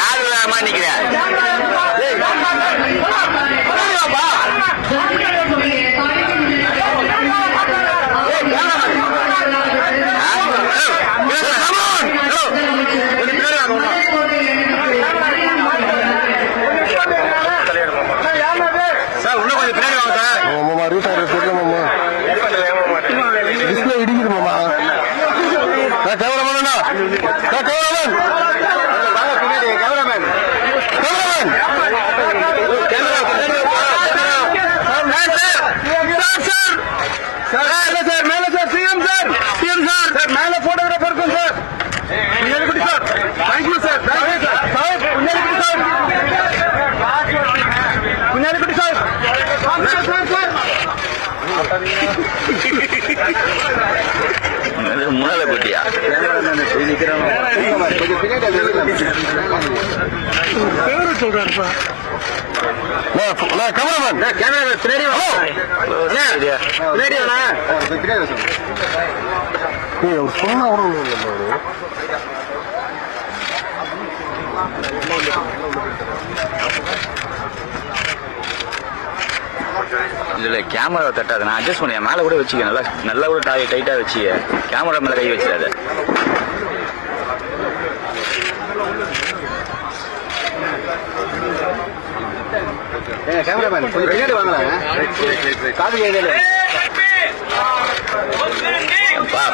காது வேகமா நிக்கிறேன். முன்னால போட்டியா சொல்றாருப்பா இல்ல கேமரா தட்டாது. நான் அட்ஜஸ்ட் பண்ணேன். மேல கூட வச்சுக்க. நல்லா கூட டைட்டா வச்சுக்க. கேமரா மேல கை வச்சிடாத. கேமராமேன் கொஞ்சம் பின்னாடி வாங்கலாம்.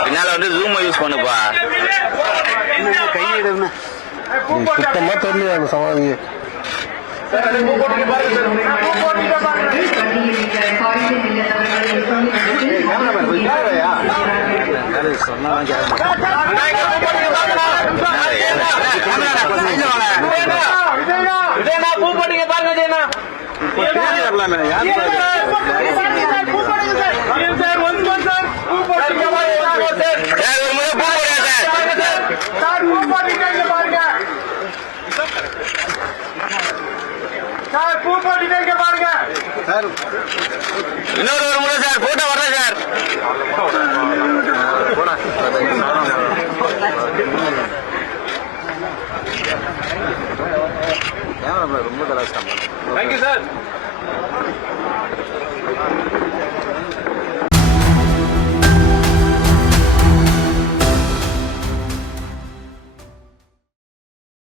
பின்னால வந்து ஜூம் யூஸ் பண்ணுப்பா. கையிடுன்னு சுத்தமா தெரியல அந்த சமாதி. இன்னொரு ஒரு முறை சார் போட்டோ வரல சார். ரொம்ப கலாச்சாரம். Thank you sir.